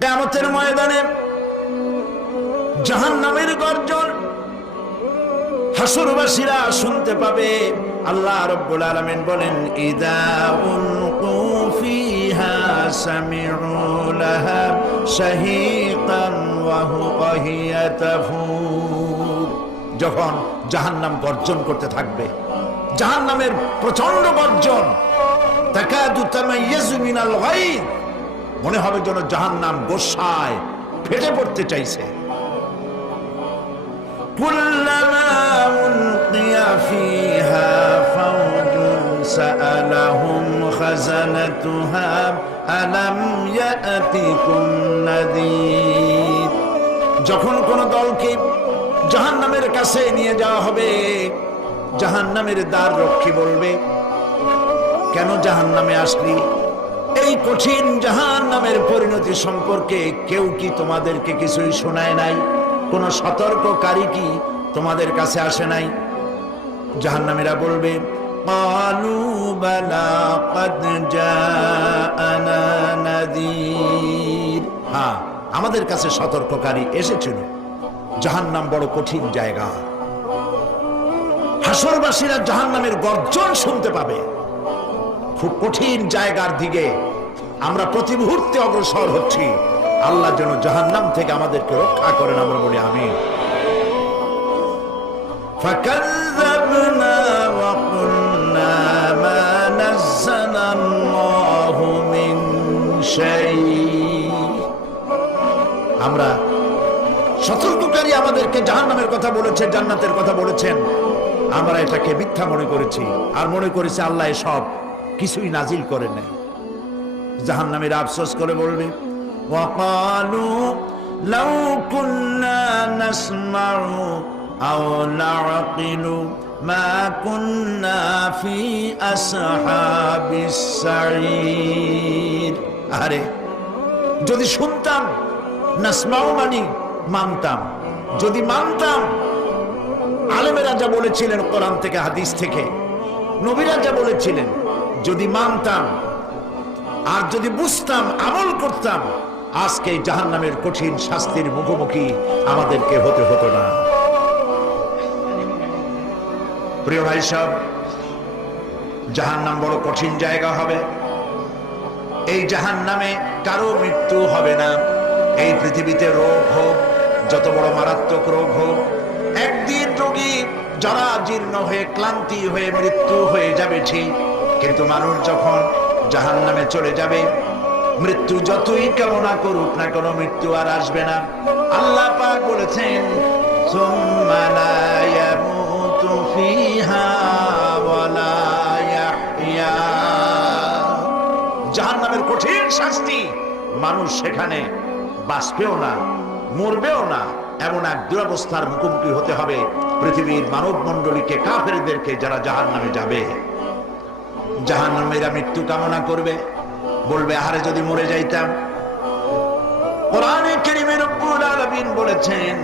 কিয়ামতের ময়দানে জাহান্নামের গর্জন হাসরবাসীরা শুনতে পাবে। আল্লাহ রাব্বুল আলামিন বলেন, ইদা উলকু ফিহা সামিউ লাহা শাহীকান ওয়া হিয়া তাফুর। যখন জাহান্নাম গর্জন করতে থাকবে, জাহান্নামের প্রচন্ড গর্জন, তাকাদু তামাইয়াজু মিনাল গায়দ, মনে হবে যেন জাহান্নাম গোসায় ফেটে পড়তে চাইছে। কুল্লামা উলকিয়া ফিহা ফাওজুন সাআলাহুম খাযানাতুহা আলাম ইয়াতিকুম নাযীর। যখন কোন দলকে জাহান্নামের কাছে নিয়ে যাওয়া হবে, জাহান্নামের দ্বার রক্ষী বলবে, কেন জাহান্নামে আসলি? এই কঠিন জাহান্নামের পরিণতি সম্পর্কে কেউ কি তোমাদেরকে কিছুই শোনায় নাই? কোন সতর্ককারী কি তোমাদের কাছে আসে নাই? জাহান্নামীরা বলবে, ক্বালু বালা ক্বাদ জাআনা নাযীর। হ্যাঁ, আমাদের কাছে সতর্ককারী এসেছিল। জাহান্নাম বড় কঠিন জায়গা। হাসরবাসীরা জাহান্নামের গর্জন শুনতে পাবে। খুব কঠিন জায়গার দিকে আমরা প্রতি মুহূর্তে অগ্রসর হচ্ছি। আল্লাহ যেন জাহান্নাম থেকে আমাদেরকে রক্ষা করেন, আমরা বলি আমিন। ফাকাযযাবনা ওয়া কুলনা মা নাযালাল্লাহু মিন শাই। আমরা সতর্ককারী আমাদেরকে জাহান্নামের কথা বলেছে, জান্নাতের কথা বলেছেন, আমরা এটাকে মিথ্যা মনে করেছি আর মনে করেছি আল্লাহ সব কিছুই নাজিল করে নাই। জাহান্নামীরা আফসোস করে বলবে, ওয়াকালু লাউ কুন্না নাসমাউ আও নাআকিলু মা কুন্না ফি আসহাবিস সাঈর। আরে যদি শুনতাম, নাসমাউ মানে মানতাম, যদি মানতাম, আলেমেরা যা বলেছিলেন কোরআন থেকে হাদিস থেকে, নবীরা যা বলেছিলেন, যদি মানতাম আর যদি বুঝতাম, আমল করতাম, আজকে জাহান্নামের কঠিন শাস্তির মুখোমুখি আমাদেরকে হতে হতো না। প্রিয় ভাই সব, জাহান্নাম বড় কঠিন জায়গা হবে। এই জাহান্নামে কারো মৃত্যু হবে না। এই পৃথিবীতে রোগ হোক, যত বড় মারাত্মক রোগ হোক, একদিন রোগী যারা জীর্ণ হয়ে ক্লান্তি হয়ে মৃত্যু হয়ে যাবে ঠিক, কিন্তু মানুষ যখন জাহান্নামে চলে যাবে, মৃত্যু যতই কামনা করুক না কেন, মৃত্যু আর আসবে না। আল্লাহ পাক বলেছেন, সুম্মা লা ইয়ামুতু ফিহা ওয়া লা ইয়াহইয়া। জাহান্নামের কঠিন শাস্তি, মানুষ সেখানে বাঁচবেও না, মরবেও না, এমন এক দুরবস্থার মুখোমুখি হতে হবে পৃথিবীর মানব মণ্ডলীকে, কাফেরদেরকে, যারা জাহান্নামে যাবে। জাহান্নামীরা মৃত্যু কামনা করবে, বলবে আরে যদি মরে যাইতাম। কোরআনে কারীমে রব্বুল আলামিন বলেছেন,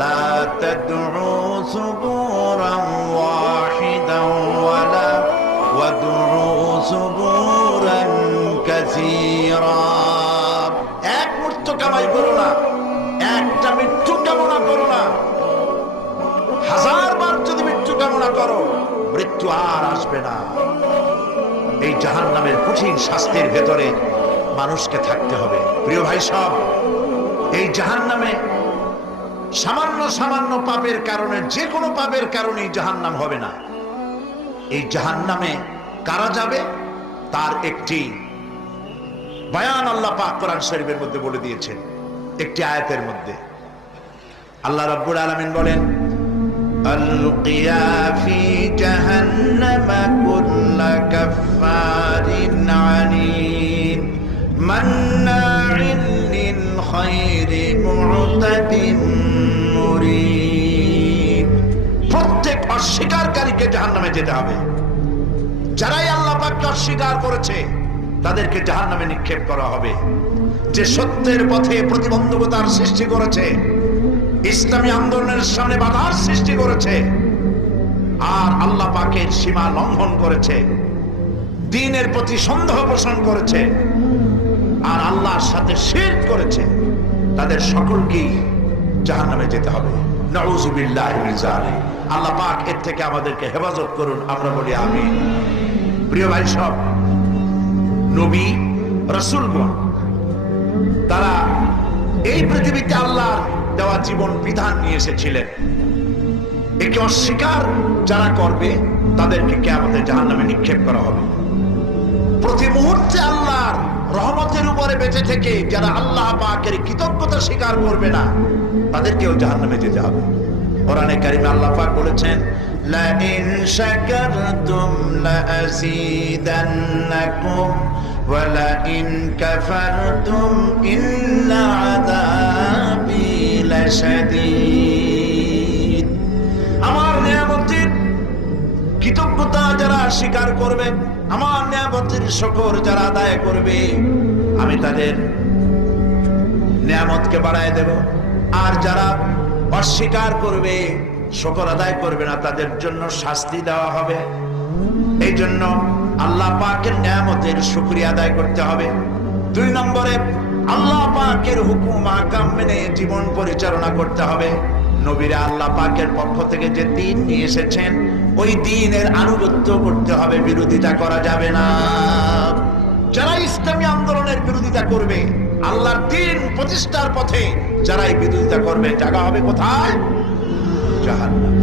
লা তাদউ সুবুরান ওয়াহিদান ওয়ালা ওয়াদউ সুবুরান কাসীরা। এক মৃত্যু কামাই করো না, একটা মৃত্যু কামনা করো না। হাজারবার যদি মৃত্যু কামনা করো, মৃত্যু আর আসবে না। এই জাহান্নামের কঠিন শাস্তির ভেতরে মানুষকে থাকতে হবে। প্রিয় ভাই সব, এই জাহান্নামে সামান্য সামান্য পাপের কারণে, যে কোনো পাপের কারণেই জাহান্নাম হবে না। এই জাহান্নামে কারা যাবে তার একটি বয়ান আল্লাহ পাক কোরআন শরীফের মধ্যে বলে দিয়েছেন। একটি আয়াতের মধ্যে আল্লাহ রাব্বুল আলামিন বলেন, আলকিয়া ফি জাহান্নামা কুল্লা কাফফারিন আনিদ মান্নাইন লিল খায়রি মু'তাদিন মুরিদ। প্রত্যেক অস্বীকারীকে জাহান্নামে যেতে হবে। যারাই আল্লাহ পাককে অস্বীকার করেছে তাদেরকে জাহান্নামে নিক্ষেপ করা হবে। যে সত্যের পথে প্রতিবন্ধকতার সৃষ্টি করেছে, ইসলামী আন্দোলনের সামনে বাধার সৃষ্টি করেছে, আর আল্লাহ পাকের সীমা লঙ্ঘন করেছে, দ্বীনের প্রতি সন্দেহ পোষণ করেছে, আর আল্লাহর সাথে শিরক করেছে, তাদের সকলকেই জাহান্নামে যেতে হবে। নাউযুবিল্লাহি মিন যালিক। আল্লাহ পাক এর থেকে আমাদেরকে হেফাজত করুন, আমরা বলি আমিন। প্রিয় ভাই সব, নবী রাসূলগণ তারা এই পৃথিবীতে আল্লাহর দেওয়া জীবন বিধান নিয়ে এসেছিলেন। একে অস্বীকার যারা করবে তাদেরকে কিয়ামতে জাহান্নামে নিক্ষেপ করা হবে। প্রতি মুহূর্তে আল্লাহর রহমতের উপরে বেঁচে থেকে যারা আল্লাহ পাকের কৃতজ্ঞতা স্বীকার করবে না তাদেরকেও জাহান্নামে যেতে হবে। কোরআনে কারিমে আল্লাহ পাক বলেছেন, লা ইন শাকারতুম লা আযীদান্নাকুম ওয়া লা ইন কাফারতুম ইন্না আযাবি লাশাদীদ। আমার নিয়ামতের কৃতজ্ঞতা যারা স্বীকার করবে, আমার নিয়ামতের শুকর যারা আদায় করবে, আমি তাদের নিয়ামতকে বাড়ায় দেব। আর যারা অস্বীকার করবে, শুকর আদায় করবে না, তাদের জন্য শাস্তি দেওয়া হবে। এই জন্য আল্লাহ পাকের নিয়ামতের শুকরিয়া আদায় করতে হবে। 2 নম্বরে আল্লাহ পাকের হুকুম আহকাম মেনে জীবন পরিচালনা করতে হবে। নবীরা আল্লাহ পাকের পক্ষ থেকে যে দ্বীন নিয়ে এসেছেন ওই দ্বীনের আনুগত্য করতে হবে, বিরোধিতা করা যাবে না। যারা ইসলামী আন্দোলনের বিরোধিতা করবে, আল্লাহর দ্বীন প্রতিষ্ঠার পথে যারাই বিরোধিতা করবে, জায়গা হবে কোথায়? জাহান্নাম।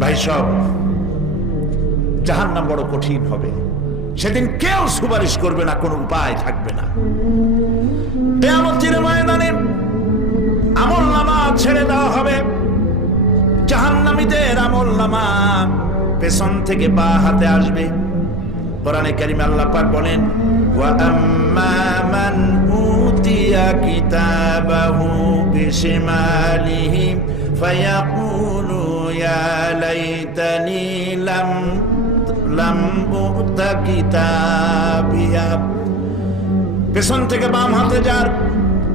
ভাই সব, জাহান্নাম বড় কঠিন হবে। সেদিন কেউ সুপারিশ করবে না, কোনো উপায় থাকবে না। কিয়ামতের ময়দানে আমলনামা ছেড়ে দেওয়া হবে। জাহান্নামীদের আমলনামা পেছন থেকে বাঁ হাতে আসবে। কোরআনে কারিমে আল্লাহ পাক বলেন, ওয়া আম্মা মান উতিয়া কিতাবাহু বিশিমালিহি ফায়াকুলু ইয়া লাইতানি লাম উতা কিতাবিয়া। পেছন থেকে বাম হাতে যার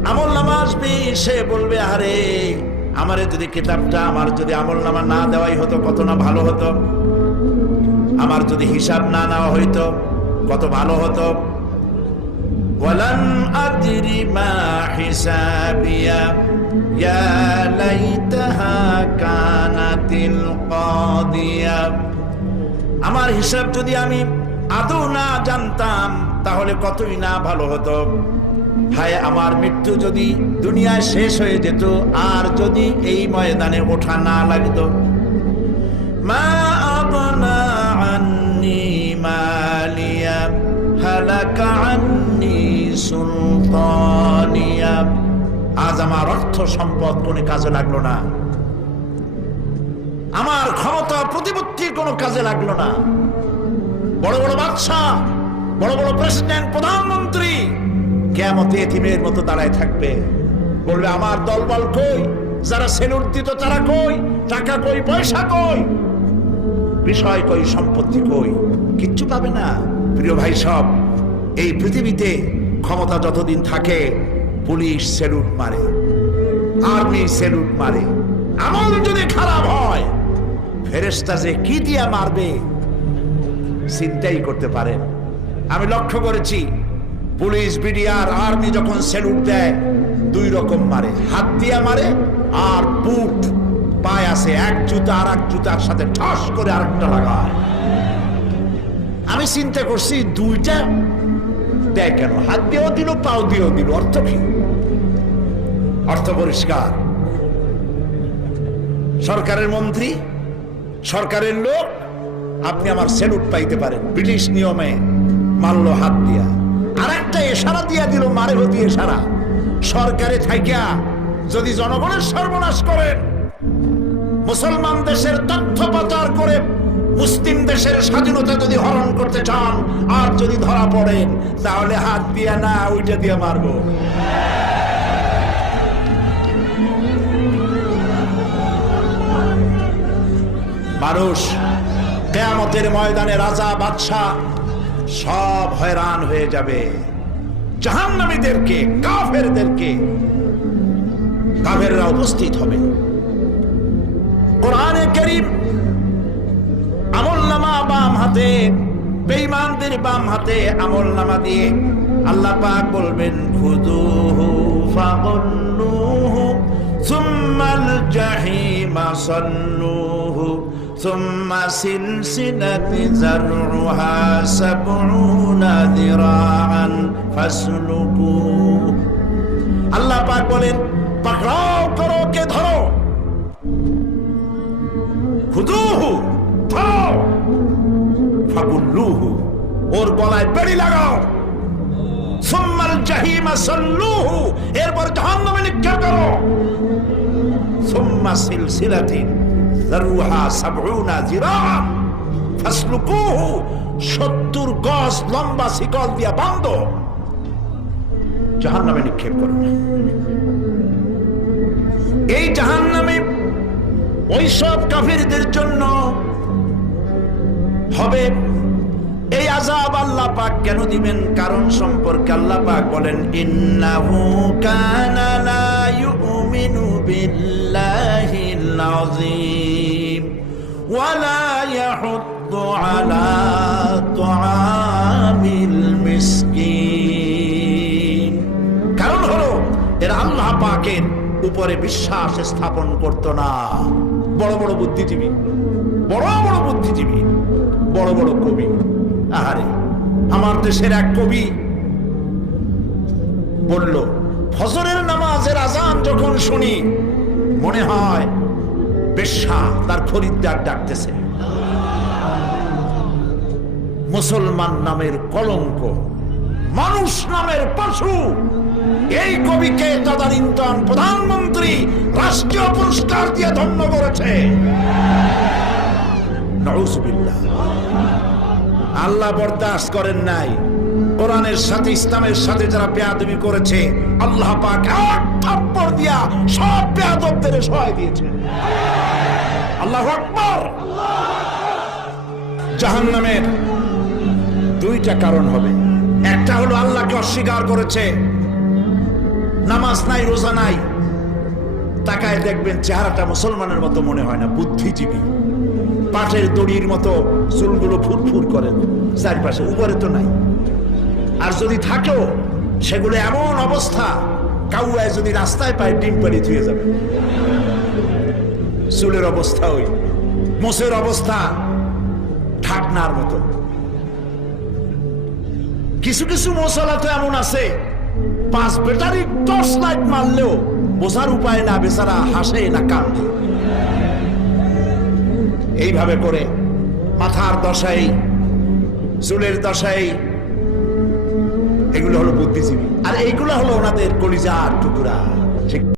আমলনামা আসবে, সে বলবে, আরে আমারে যদি কিতাবটা, আমার যদি আমলনামা না দেওয়াই হতো কত না ভালো হতো, আমার যদি হিসাব না নেওয়া হইতো কত ভালো হতো। ওয়ালাম আদরি মা হিসাবিয়া ইয়া লাইতাহা কানাতিল কাদিয়া। আমার হিসাব যদি আমি আদৌ না জানতাম তাহলে কতই না ভালো হতো। হায়, আমার মৃত্যু যদি দুনিয়ায় শেষ হয়ে যেত, আর যদি এই ময়দানে ওঠা না লাগতো। মা আগনা আন্নি মালিয়া হালাকা আন্নি সুলতানিয়া। আজ আমার অর্থ সম্পদ কোনো কাজে লাগলো না, আমার ক্ষমতা প্রতিপত্তির কোনো কাজে লাগলো না। বড় বড় বাদশাহ, বড় বড় প্রেসিডেন্ট, প্রধানমন্ত্রী কিয়ামতে এতিমের মতো দাঁড়ায় থাকবে, বলবে, আমার দলবল কই, যারা সেলুট দিত তারা কই, টাকা কই, পয়সা কই, বিষয় কই, সম্পত্তি কই, কিচ্ছু পাবে না। প্রিয় ভাই সব, এই পৃথিবীতে ক্ষমতা যতদিন থাকে পুলিশ সেলুট মারে, আর্মি সেলুট মারে। আমল যদি খারাপ হয় ফেরেশতা যে কি দিয়া মারবে চিন্তাই করতে পারেন। আমি লক্ষ্য করেছি, পুলিশ, বিডিআর, আর্মি যখন সেলুট দেয় 2 রকম মারে, হাত দিয়া মারে আর বুট পায় আছে, এক জুতা আর এক জুতার সাথে ঠস করে আরেকটা লাগায়। আমি চিন্তা করছি 2টা দেয় কেন, হাত দিয়েও দিল, পাও দিয়েও দিল, অর্থ কি? অর্থ পরিষ্কার। সরকারের মন্ত্রী, সরকারের লোক, আপনি আমার সেলুট পাইতে পারেন, ব্রিটিশ নিয়মে মারলো হাত দিয়া, আর একটা ইশারা দিয়া দিল, মারে হতি ইশারা। সরকারে থাইকা যদি জনগণের সর্বনাশ করেন, মুসলমান দেশের তথ্য পাচার করে মুসলিম দেশের স্বাধীনতা যদি হরণ করতে চান, আর যদি ধরা পড়েন, তাহলে হাত দিয়া না, ওইটা দিয়ে মারবো। মানুষ কিয়ামতের ময়দানে রাজা, বাদশাহ সব হয়রান হয়ে যাবে। জাহান্নামীদেরকে, কাফেরদেরকে, কাফেররা উপস্থিত হবে। কোরআনে কারীম আমলনামা বাম হাতে, বেঈমানদের বাম হাতে আমলনামা দিয়ে আল্লাহ পাক বলবেন খুযুহু ফাগুল্লুহু সুম্মাল জাহিমা সাল্লুহু সুম্মা সিলসিলাতি যারউহা সাবউনা যিরাআন ফাসলুকু। আল্লাহ পাক বলেন পাকড়াও করো, কে ধরো, খুযুহু ধরো, ফাগুল্লুহু ওর গলায় বেড়ি লাগাও, সুম্মাল জাহিমা সাল্লুহু এরপর জাহান্নামে নিক্ষেপ করো, সুম্মা সিলসিলাতিন যারউহা সাবউনা যিরাআন ফাসলুকুহু 70 গজ লম্বা শিকল দিয়া বাঁধো, জাহান্নামে নিক্ষেপ করো। এই জাহান্নামে ওই সব কাফিরদের জন্য হবে এই আযাব। আল্লাহ পাক কেন দিবেন কারণ সম্পর্কে আল্লাহ পাক বলেন ইন্নাহু কানা লা ইউমিনু বিল্লাহিল আযীম ওয়া লা ইয়াহুদ্দু আলা তুআমিল মিসকিন। কারণ হলো এরা আল্লাহ পাকের উপরে বিশ্বাস স্থাপন করত না। বড় বড় বুদ্ধিজীবী, বড় বড় বুদ্ধিজীবী, বড় বড় কবি। আহারে, আমার দেশের এক কবি বলল ফজরের নামাজের আজান যখন শুনি মনে হয় বেশ্যা তার খরিদ্দার ডাকতেছে। মুসলমান নামের কলঙ্ক, মানুষ নামের পশু। এই কবিকে তদানীন্তন প্রধানমন্ত্রী রাষ্ট্রীয় পুরস্কার দিয়ে ধন্য করেছে। নাউযুবিল্লাহ। আল্লাহ বরদাস্ত করেন নাই। কোরআনের সাথে ইসলামের সাথে যারা বেয়াদবি করেছে আল্লাহ পাক এক থাপ্পড় দিয়া সব বেয়াদবদের সহায় দিয়েছে। আল্লাহু আকবার। জাহান্নামের দুইটা কারণ হবে। একটা হলো আল্লাহকে অস্বীকার করেছে, নামাজ নাই, রোজা নাই, তাকায় দেখবেন চেহারাটা মুসলমানের মতো মনে হয় না, বুদ্ধিজীবী, পাটের দড়ির মতো চুলগুলো ফুরফুর করে চারপাশে, উপরে তো নাই। আর যদি থাকেও সেগুলো এমন অবস্থা কাউয়ায় যদি রাস্তায় পায় ডিম পাড়ি ধুয়ে যাবে। চুলের অবস্থা ওই, মোষের অবস্থা ঢাকনার মতো। কিছু কিছু মশলা তো এমন আছে 5 ব্যাটারি টর্চ লাইট মারলেও বোঝার উপায় না, বেচারা হাসে না কান্দে। এইভাবে করে মাথার দশাই, চুলের দশাই, এগুলো হলো বুদ্ধিজীবী। আর এইগুলো হলো ওনাদের কলিজার টুকরা। ঠিক।